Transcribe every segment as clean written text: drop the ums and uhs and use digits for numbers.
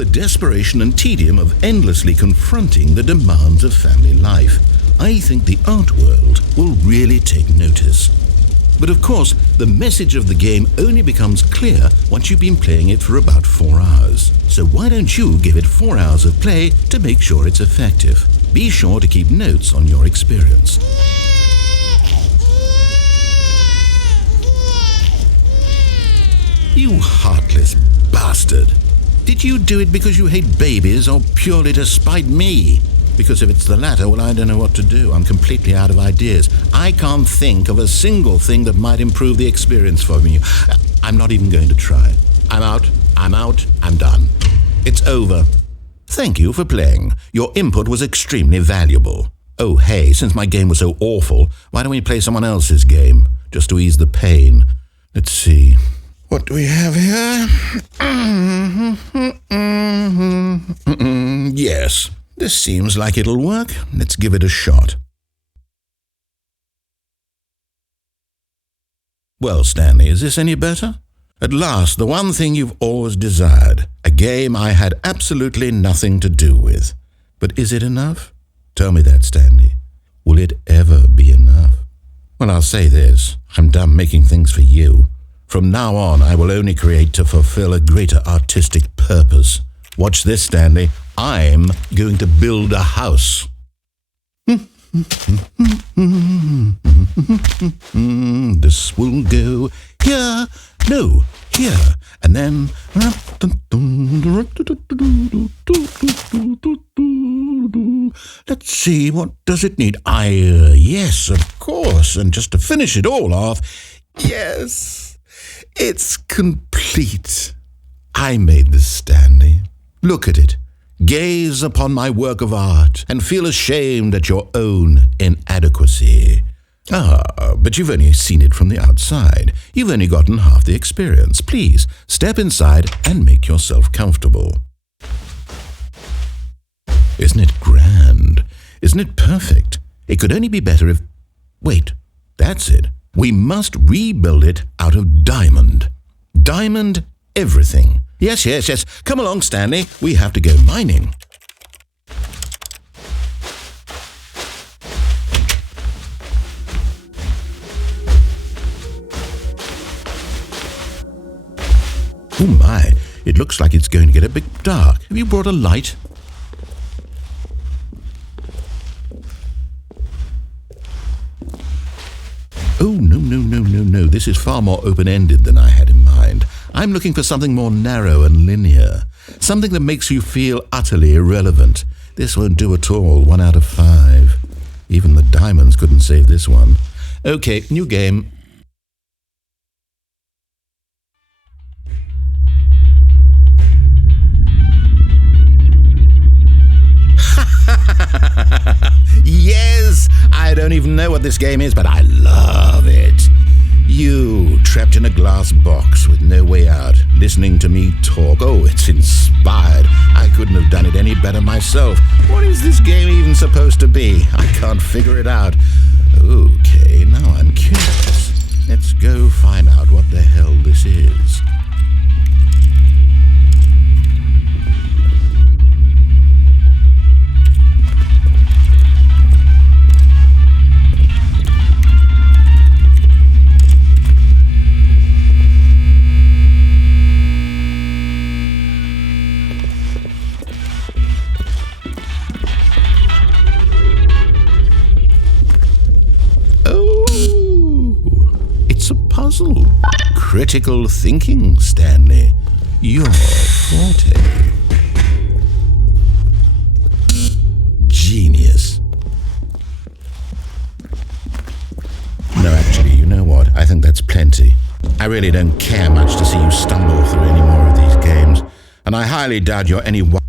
the desperation and tedium of endlessly confronting the demands of family life, I think the art world will really take notice. But of course, the message of the game only becomes clear once you've been playing it for about 4 hours. So why don't you give it 4 hours of play to make sure it's effective? Be sure to keep notes on your experience. You heartless bastard! Did you do it because you hate babies or purely to spite me? Because if it's the latter, well, I don't know what to do. I'm completely out of ideas. I can't think of a single thing that might improve the experience for me. I'm not even going to try. I'm out, I'm done. It's over. Thank you for playing. Your input was extremely valuable. Oh, hey, since my game was so awful, why don't we play someone else's game, just to ease the pain? Let's see. What do we have here? Yes, this seems like it'll work. Let's give it a shot. Well, Stanley, is this any better? At last, the one thing you've always desired, a game I had absolutely nothing to do with. But is it enough? Tell me that, Stanley. Will it ever be enough? Well, I'll say this. I'm done making things for you. From now on, I will only create to fulfill a greater artistic purpose. Watch this, Stanley. I'm going to build a house. This will go here, no, here, and then... Let's see, what does it need? Yes, of course, and just to finish it all off, yes, it's complete. I made this, Stanley. Look at it. Gaze upon my work of art and feel ashamed at your own inadequacy. But you've only seen it from the outside. You've only gotten half the experience. Please, step inside and make yourself comfortable. Isn't it grand? Isn't it perfect? It could only be better if... Wait, that's it. We must rebuild it out of diamond. Diamond everything. Yes. Come along, Stanley. We have to go mining. Oh my, it looks like it's going to get a bit dark. Have you brought a light? Oh, no. This is far more open-ended than I had in mind. I'm looking for something more narrow and linear. Something that makes you feel utterly irrelevant. This won't do at all. 1 out of 5. Even the diamonds couldn't save this one. Okay, new game. Yes! I don't even know what this game is, but I love it. You, trapped in a glass box with no way out, listening to me talk. Oh, it's inspired. I couldn't have done it any better myself. What is this game even supposed to be? I can't figure it out. Okay, now I'm curious. Let's go find out what the hell this is. Critical thinking, Stanley. Your forte. Genius. No, actually, you know what? I think that's plenty. I really don't care much to see you stumble through any more of these games, and I highly doubt you're any one.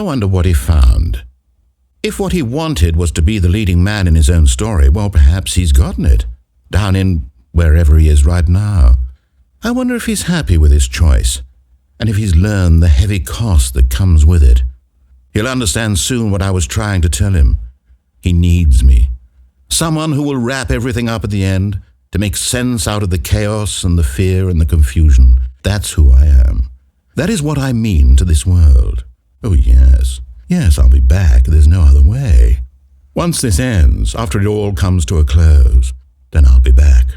I wonder what he found. If what he wanted was to be the leading man in his own story, well, perhaps he's gotten it, down in wherever he is right now. I wonder if he's happy with his choice, and if he's learned the heavy cost that comes with it. He'll understand soon what I was trying to tell him. He needs me. Someone who will wrap everything up at the end, to make sense out of the chaos and the fear and the confusion. That's who I am. That is what I mean to this world. Oh, yes. Yes, I'll be back. There's no other way. Once this ends, after it all comes to a close, then I'll be back.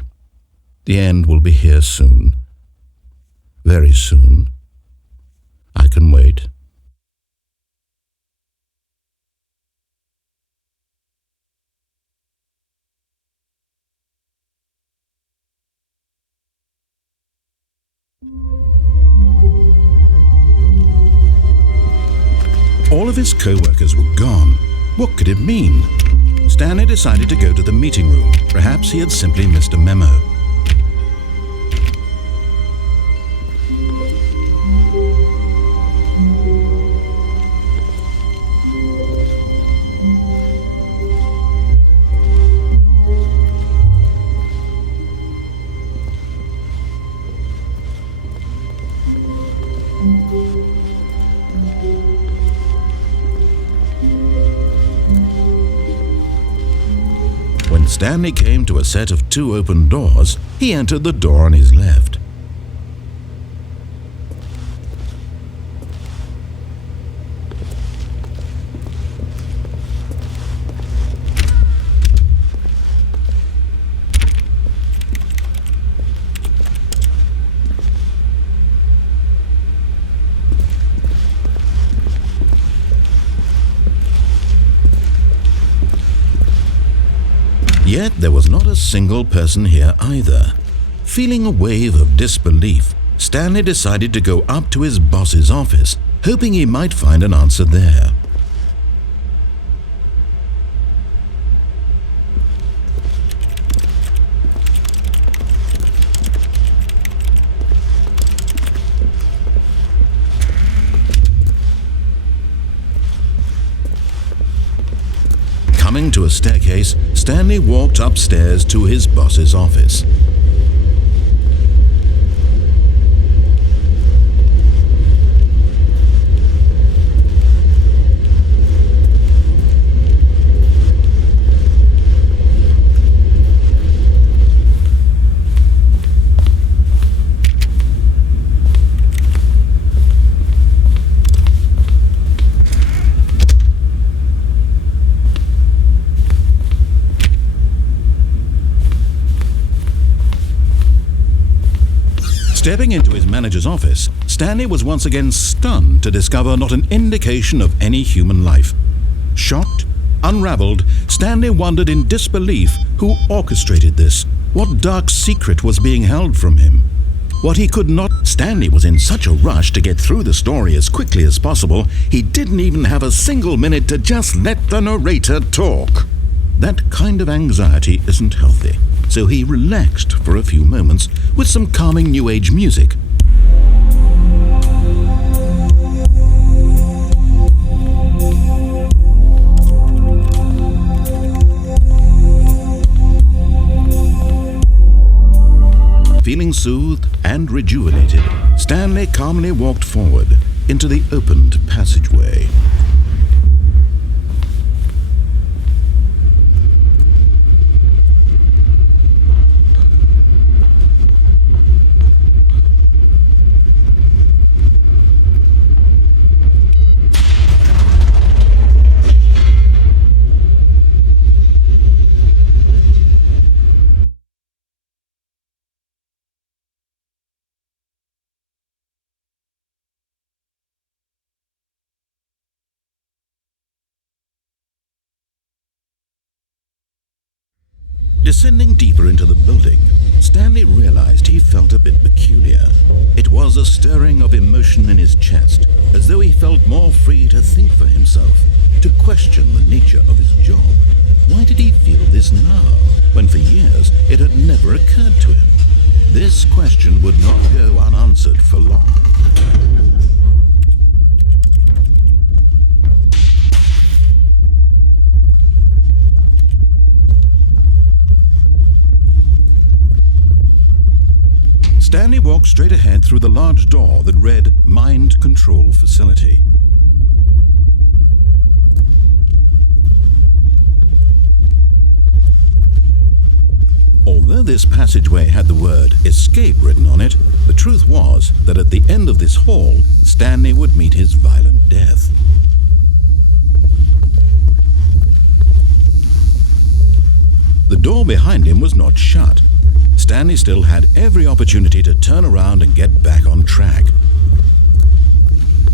The end will be here soon. Very soon. I can wait. All of his co-workers were gone. What could it mean? Stanley decided to go to the meeting room. Perhaps he had simply missed a memo. When Stanley came to a set of 2 open doors, he entered the door on his left. Yet there was not a single person here either. Feeling a wave of disbelief, Stanley decided to go up to his boss's office, hoping he might find an answer there. Coming to a staircase, Stanley walked upstairs to his boss's office. Stepping into his manager's office, Stanley was once again stunned to discover not an indication of any human life. Shocked, unraveled, Stanley wondered in disbelief who orchestrated this, what dark secret was being held from him. What he could not... Stanley was in such a rush to get through the story as quickly as possible, he didn't even have a single minute to just let the narrator talk. That kind of anxiety isn't healthy. So he relaxed for a few moments with some calming New Age music. Feeling soothed and rejuvenated, Stanley calmly walked forward into the opened passageway. Descending deeper into the building, Stanley realized he felt a bit peculiar. It was a stirring of emotion in his chest, as though he felt more free to think for himself, to question the nature of his job. Why did he feel this now, when for years it had never occurred to him? This question would not go unanswered for long. Stanley walked straight ahead through the large door that read Mind Control Facility. Although this passageway had the word Escape written on it, the truth was that at the end of this hall, Stanley would meet his violent death. The door behind him was not shut. Stanley still had every opportunity to turn around and get back on track.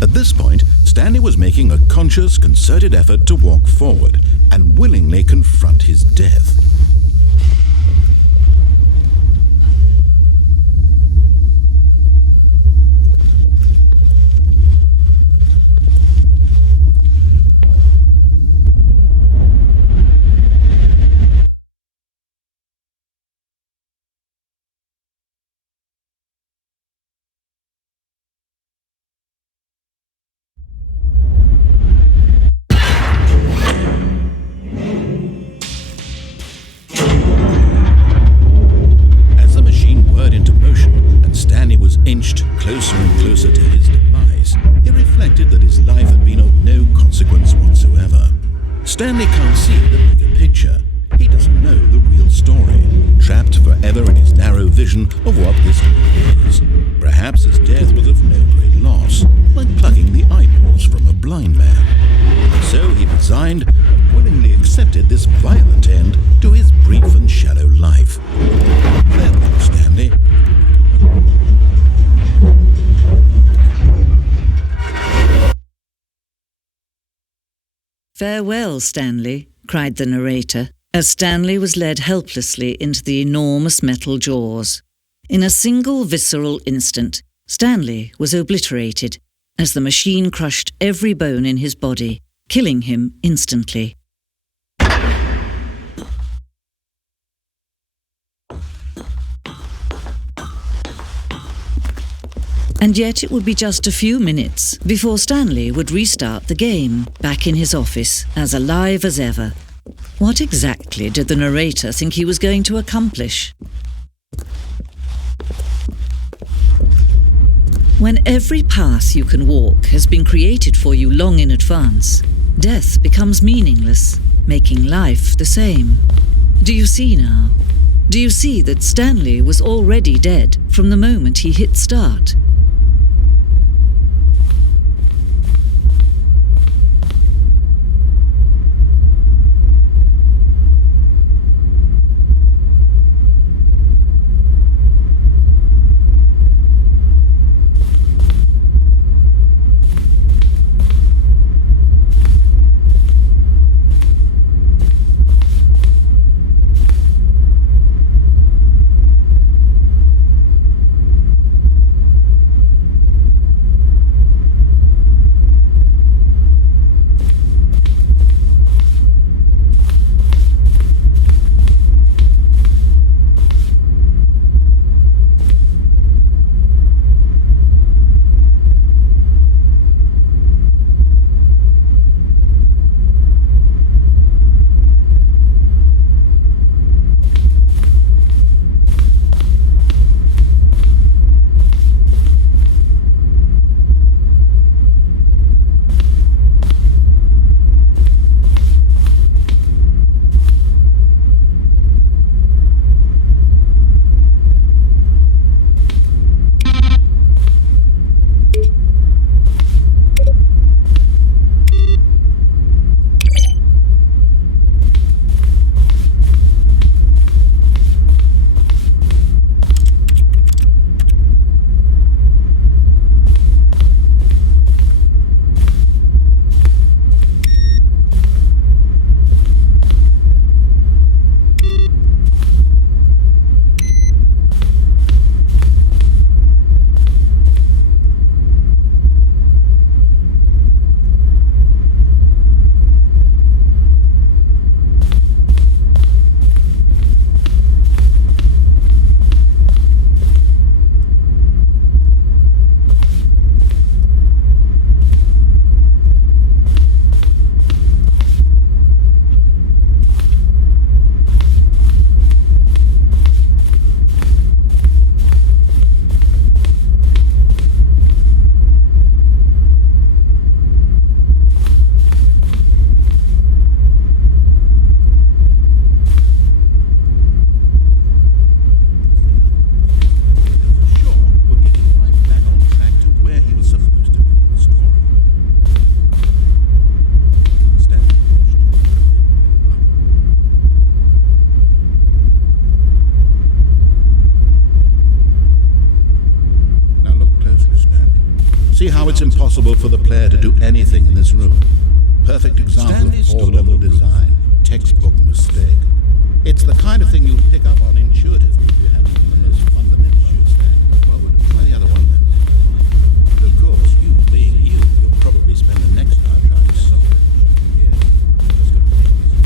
At this point, Stanley was making a conscious, concerted effort to walk forward and willingly confront his death. Inched closer and closer to his demise, he reflected that his life had been of no consequence whatsoever. Stanley can't see the bigger picture. He doesn't know the real story, trapped forever in his narrow vision of what this world is. Perhaps his death was of no great loss, like plucking the eyeballs from a blind man. So he resigned and willingly accepted this violent end to his brief and shallow life. Farewell, Stanley. "Farewell, Stanley," cried the narrator, as Stanley was led helplessly into the enormous metal jaws. In a single visceral instant, Stanley was obliterated as the machine crushed every bone in his body, killing him instantly. And yet it would be just a few minutes before Stanley would restart the game, back in his office, as alive as ever. What exactly did the narrator think he was going to accomplish? When every path you can walk has been created for you long in advance, death becomes meaningless, making life the same. Do you see now? Do you see that Stanley was already dead from the moment he hit start? See how it's impossible for the player to do anything in this room. Perfect example of poor-level design. Textbook mistake. It's the kind of thing you pick up on intuitively if you have even the most fundamental understanding. Well, try the other one then. Of course, you being you'll probably spend the next time trying to solve it. Here, just gonna think this.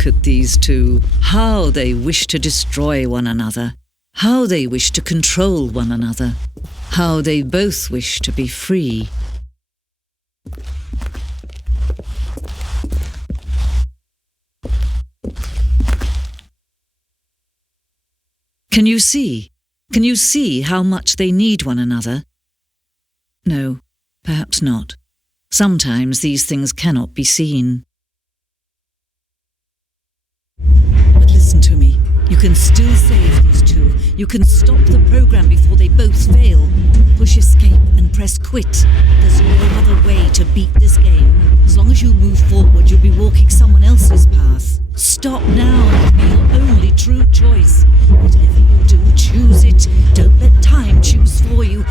Look at these two. How they wish to destroy one another. How they wish to control one another. How they both wish to be free. Can you see? Can you see how much they need one another? No, perhaps not. Sometimes these things cannot be seen. But listen to me. You can still save these two. You can stop the program before they both fail. Push escape and press quit. There's no other way to beat this game. As long as you move forward, you'll be walking someone else's path. Stop now and be your only true choice. Whatever you do, choose it. Don't let time choose for you.